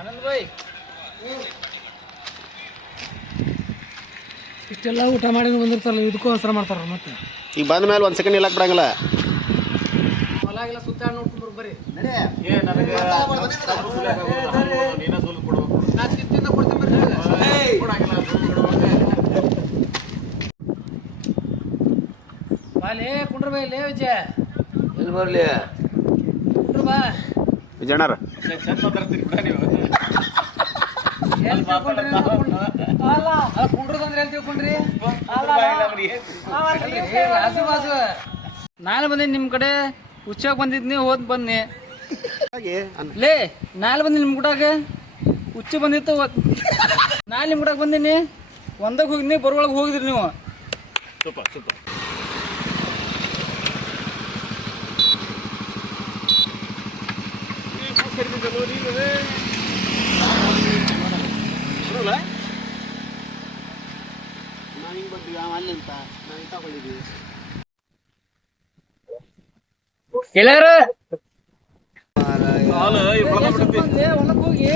ಆನಂದ್ ಭಾಯ್ ಇಷ್ಟೆಲ್ಲ ಊಟ ಮಾಡಿ ಬಂದಿರ್ತಾರಲ್ಲ ಇದಕ್ಕೂ ಅವಸರ ಮಾಡ್ತಾರ ಮತ್ತೆ ಈಗ ಬಂದ ಮೇಲೆ ಒಂದು ಸೆಕೆಂಡ್ ನಿಲ್ಲಕ್ಕೆ ಬಿಡಂಗಿಲ್ಲ. ಹೊಲ ಎಲ್ಲ ಸುತ್ತಾಡಿ ನೋಡ್ಕೊಂಡ್ರು ಬರ್ರಿ ನಾ ಚಿಂತಿಂದ ಕೊಡ್ತೇನೆ ಬರ್ರಿ ಲೇ ಕುಂಡ್ರ ಬೈ ಲೇ ವಿಜಯ ಎಲ್ಲಿ ಬರ್ಲಿ ಕುಂಡ್ರ ಬಾ ವಿಜಯಣ್ಣರ ಕುಂಡ್ರದಂದ್ರೆ ಎಲ್ಲಿ ತಿಳ್ಕೊಂಡ್ರಿ ಬಾಸು ಬಾಸು ನಾಳೆ ಬಂದಿನಿ ನಿಮ್ಮ ಕಡೆ ಹುಚ್ಚಾಗ ಬಂದಿದ್ನಿ ಹೋದ್ ಬಂದ್ನಿ ಲೇ ನಾಳೆ ಬಂದಿನಿ ನಿಮ್ಮ ಗುಡಾಗ ಹುಚ್ಚ ಬಂದಿತ್ತು ನಾಳೆ ನಿಮ್ಮ ಗುಡಾಗ ಬಂದೀನಿ ಒಂದಾಗ ಹೋಗಿದ್ನಿ ಬರುವೊಳಗೆ ಹೋಗಿದ್ರಿ ನೀವು ಎಲ್ಲಾರ ಹೊಲಕ್ ಹೋಗಿ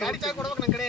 ಗಾಡಿ ಚಾಯ್ ಕೊಡ್ಬೇಕು ನನ್ನ ಕಡೆ